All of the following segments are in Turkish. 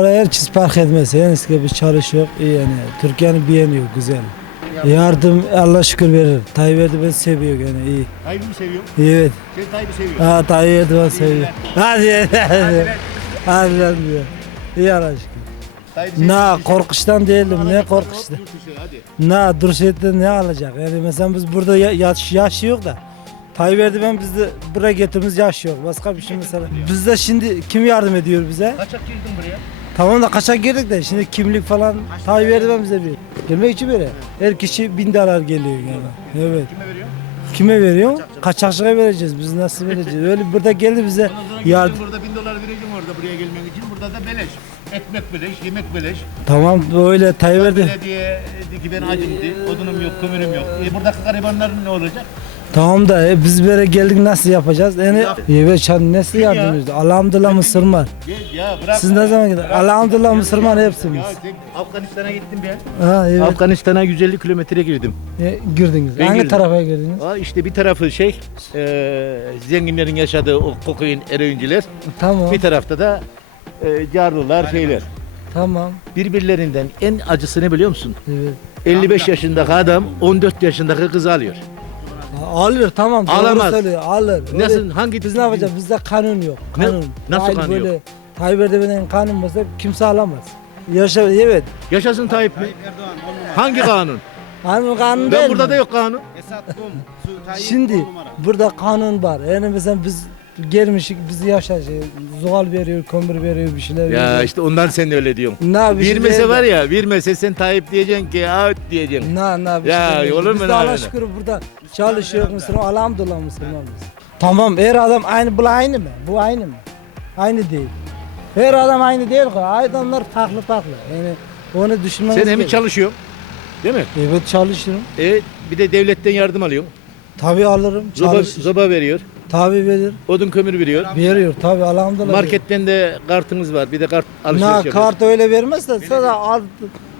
Herkes fark etmez. En eski bir çalışıyor. iyi yani. Türkiye'nin beğeniyor. Güzel. Yardım Allah şükür verir. Tayyip Erdoğan seviyor yani iyi. Tayyip'i mi seviyorsun? Evet. Sen Tayyip'i seviyorsun. Ha Tayyip Erdoğan seviyor. Hadi hadi. Hadi lan diyor. İyi Allah şükür. Tayyip'i Na korkuştan değilim. Ne korkuştan. Hadi. Na Durşehir'de ne alacak? Yani mesela biz burada ya, yaş, yaş yok da. Tayyip Erdoğan bizde buraya getirdiğimiz yaş yok. Başka bir şey mesela. Bizde şimdi kim yardım ediyor bize? Kaçak girdin buraya. Tamam da kaçak girdik de şimdi kimlik falan Tayyip Erdoğan bize bir. Gelmek için böyle. Her kişi bin dolar geliyor yani. Evet. Kime veriyor? Kime veriyor? Kaçakçıya vereceğiz. Biz nasıl vereceğiz? Öyle burada geldi bize yardım. burada bin dolar vereceğim orada buraya gelmek için. Burada da beleş. Ekmek beleş, yemek beleş. Tamam böyle Tayyip Erdoğan. Belediye dedi ki ben acım dedi. Odunum yok, kömürüm yok. E buradaki garibanların ne olacak? Tamam da e, biz böyle geldik nasıl yapacağız? Yani evet çan nasıl ya? yardım ediyoruz? Elhamdülillah Müslüman. Gel ya bırak. Siz ne zaman gidin? Elhamdülillah Müslüman hepsiniz. Ya sen Afganistan'a gittim ben. Ha evet. Afganistan'a 150 kilometre girdim. E, girdiniz. Ben Hangi girdim. tarafa girdiniz? Aa işte bir tarafı şey, e, zenginlerin yaşadığı o kokain eroinciler. Tamam. Bir tarafta da e, carlılar şeyler. Tamam. Birbirlerinden en acısı ne biliyor musun? Evet. 55 yaşındaki adam 14 yaşındaki kızı alıyor. Alır tamam. doğru Alamaz. söylüyor, Alır. Öyle- Nasıl hangi Biz ne yapacağız? Bizde kanun yok. Ne- Kanun. nasıl Aynı kanun yok? böyle Tayyip Erdoğan'ın kanun olsa kimse alamaz. Yaşa evet. Yaşasın Tayyip mi? Hangi kanun? Kanun kanun Ben değil burada mi? da yok kanun. Şimdi burada kanun var. Yani mesela biz gelmişik bizi yaşa şey, zuhal veriyor, kömür veriyor, bir şeyler veriyor. Ya işte ondan sen de öyle diyorsun. Ne bir şey Bir mese değil var ya, bir mese sen Tayyip diyeceksin ki out diyeceksin. Ne ne bir Ya, şey olur mu Biz de ne Allah öyle? şükür burada çalışıyor Müslüman. Elhamdülillah Müslüman biz. Tamam her adam aynı bu aynı mı? Bu aynı mı? Aynı değil. Her adam aynı değil ki. Adamlar farklı farklı. Yani onu düşünmemiz Sen hem gerek. çalışıyorsun. Değil mi? Evet çalışırım. E bir de devletten yardım alıyorsun. Tabii alırım. Zoba, Çalış. zoba veriyor. Tabii verir. Odun kömür veriyor. Veriyor tabii elhamdülillah. Marketten de kartınız var. Bir de kart alışveriş Na yapıyorsun. kart öyle vermezse sana al,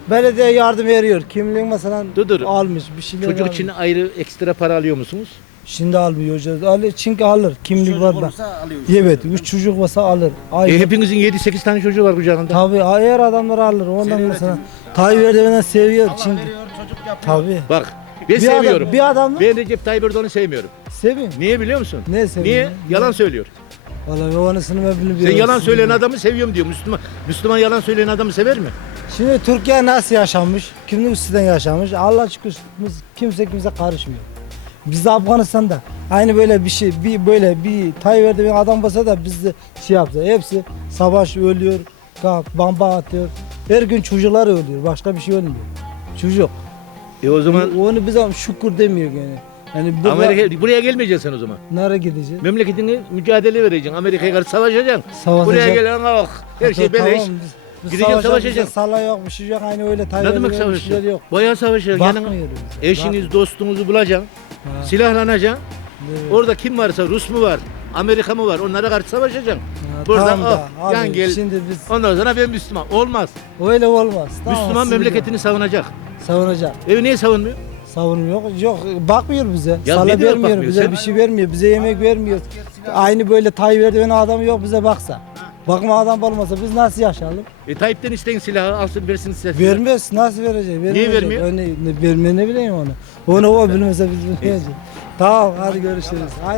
belediye yardım veriyor. Kimliğin mesela Dur, dur. almış bir şeyler Çocuk almış. için ayrı ekstra para alıyor musunuz? Şimdi almıyor hocam. Alır, çünkü alır. Kimlik var bak. Evet, üç çocuk varsa alır. E, hepinizin 7-8 tane çocuğu var kucağında. Tabii eğer adamlar alır. Ondan mesela Tayyip Erdoğan'ı seviyor çünkü. Tabii. Bak ben Bir adam, bir adam mı? Ben Recep Tayyip Erdoğan'ı sevmiyorum. Seveyim. Niye biliyor musun? Ne seveyim? Niye? Yalan söylüyor. Vallahi o anasını ben bilmiyorum. Sen yalan söyleyen adamı seviyorum diyor. Müslüman Müslüman yalan söyleyen adamı sever mi? Şimdi Türkiye nasıl yaşanmış? Kimin üstünden yaşamış? Allah şükür biz kimse kimse karışmıyor. Biz de Afganistan'da aynı böyle bir şey, bir böyle bir Tayyip Erdoğan adam basa da biz de şey yaptı. Hepsi savaş ölüyor, kalk, bomba atıyor. Her gün çocuklar ölüyor, başka bir şey ölmüyor. Çocuk. E o zaman Onu bize şükür demiyor yani. Yani burada Amerika buraya gelmeyeceksin sen o zaman. nereye gideceğiz? Memleketini mücadele vereceksin. Amerika'ya karşı savaşacaksın. Savaşacak. Buraya gelen ah her şey Tamam, beleş. biz- biz Gideceksin, savaşa- savaşacaksın. bize Sala yok, bir şey yok. Aynı öyle Ne demek Erdoğan bir şeyler savaşacaksın? yok. Bayağı savaşacaksın. Yanına Bakmıyoruz. bize, eşiniz, dostunuzu bulacaksın. Ha, Silahlanacaksın. evet. Orada kim varsa Rus mu var, Amerika mı var onlara karşı savaşacaksın. Ha, Burada tamam da, ah, abi, yan gel. Şimdi biz Ondan sonra ben Müslüman. Olmaz. öyle olmaz. Tamam, Müslüman memleketini savunacak. savunacak. Evi niye savunmuyor? Savunuyor. Yok bakmıyor bize. Ya Sala vermiyor bakmıyor? bize Sen- bir şey vermiyor. Bize yemek vermiyor. Aynı böyle Tayyip Erdoğan adamı yok bize baksa. Bakma adam olmasa biz nasıl yaşayalım? E Tayyip'ten isteyin silahı alsın versin size. Vermez. Nasıl verecek? Vermeyecek. vermiyor? Ben Ne, ne, vermiyor ne bileyim onu. Onu o bilmese biz bilmeyeceğiz. Tamam hadi görüşürüz. Hay.